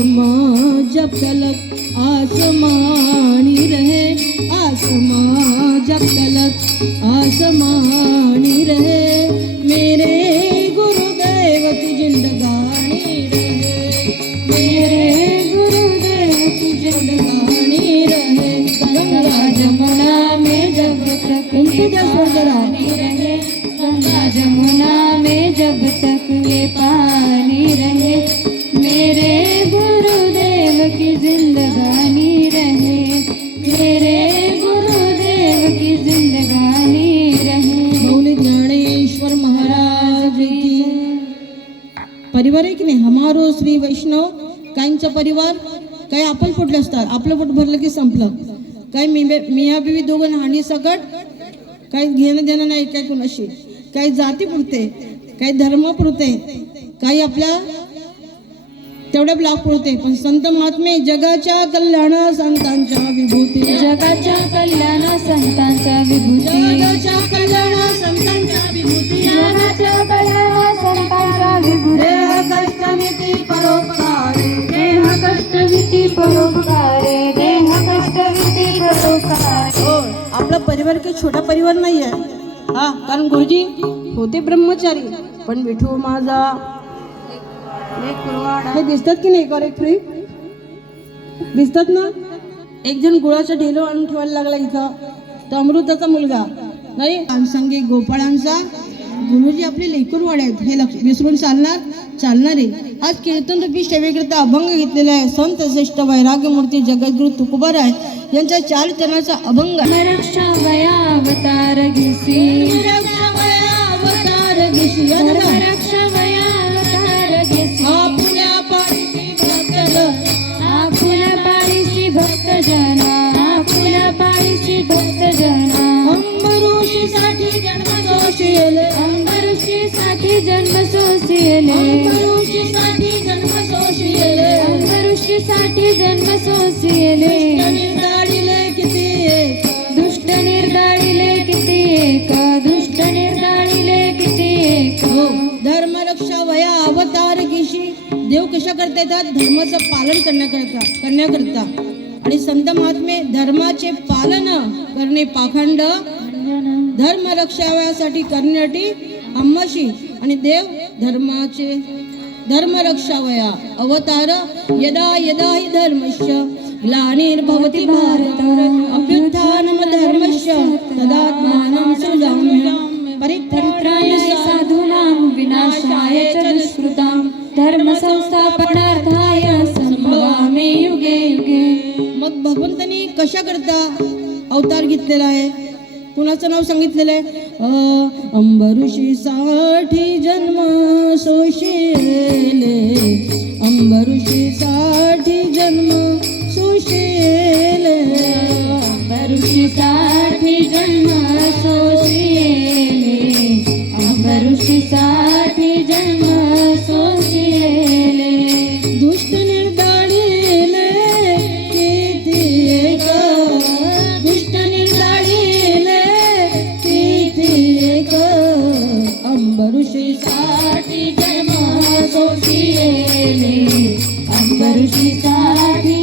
आसमां जब तलक आसमानी रहे, आसमां जब तलक आसमानी रहे, मेरे गुरुदेव की जिंदगानी रहे, मेरे गुरुदेव की जिंदगानी रहे। गंगा जमुना में जब तक ये पानी रहे, गंगा जमुना में जब तक ये पानी रहे, मेरे गुरुदेव की जिंदगानी रहे, मेरे गुरुदेव की जिंदगानी रहे। मौली ज्ञानेश्वर महाराज की परिवार आहे की नाही, हमारो श्री वैष्णव काहींचा परिवार काही आपल पोटले असतात, आपलं पोट भरलं की संपलं, काही मिया बिवी दोघं हानी सकट, काही घेणं देणं नाही काय कुणाशी, काही जाती पुरते, काही धर्म पुरते, काही आपल्या तेवढ्या ब्लॉक पुरते, पण संत महात्मे जगाच्या कल्याण संतांच्या विभूती, जगाच्या कल्याण संतांच्या विभूती, जगाच्या कल्याण संतांच्या विभूती, जगाच्या कल्याण संतांच्या विभूती। देह कष्टविती परोपकारे, देह कष्टविती परोपकारे, देह कष्टविती परोपकारे। हो, आपला परिवार काही छोटा परिवार नाही आहे हा, कारण गुरुजी होते ब्रह्मचारी, पण विठू माझा हे दिसतात की नाही, करेक्ट फ्री दिसतात ना। एक जण गुळाचा ढेलो आणून ठेवायला लागला इथं, तर अमृताचा मुलगा नाही सांगे गोपाळांचा गुरुजी आपले लेकरवाड आहेत, हे लक्ष विसरून चालणार आहे। आज कीर्तन रूपी सेवेकरिता अभंग घेतलेला आहे संत श्रेष्ठ वैराग्य मूर्ती जगद्गुरु तुकोबाराय यांच्या 4 चरणाचा अभंग। रक्षा वया अवतार घेसी, रक्षा वया अवतार घेसी, रक्षा वया अवतार घेसी, आपुल्या पारिसी भक्तजन, आपुल्या पारिसी भक्तजन, आपुल्या पारिसी भक्तजन। अंबऋषी साठी जन्म सोशिले, अंबऋषी साठी जन्म सोशिले, अंबऋषी साठी जन्म सोशिले, अंबऋषी साठी जन्म सोशिले। निर्दाळिले किती एक, दुष्ट निर्दाळिले किती एक, दुष्ट निर्दाळिले किती एक। हो, धर्म रक्षा वया अवतार घेशी, देव कशा करता येतात, धर्माचं पालन करण्याकरता। आणि संत महात्मे धर्माचे पालन करणे पाखंड, धर्म रक्षावयासाठी करण्यासाठी आम्हाशी, आणि देव धर्म रक्षावया अवतार। यदा यदा हि धर्मस्य ग्लानिर्भवति भारत, अभ्युत्थानं धर्मस्य तदात्मानं सृजाम्यहम्। परित्राणाय साधूनां विनाशाय च दुष्कृतां, धर्म संस्थापनार्थाय संभवामि युगे युगे। मग भगवंतांनी कशा करता अवतार घेतलेला आहे, कुणाचं नाव सांगितलेलं आहे, अंबऋषी साठी जन्म सोशिले, अंबऋषी साठी जन्म सोशिले, अंबऋषी साठी जन्म सोशिले, अंबऋषी साठी जन्म सोशिले। दुष्ट निर्दाळिले किती एक, दुष्ट निर्दाळिले किती एक, अंबऋषी साठी जन्म सोशिले, अंबऋषी साठी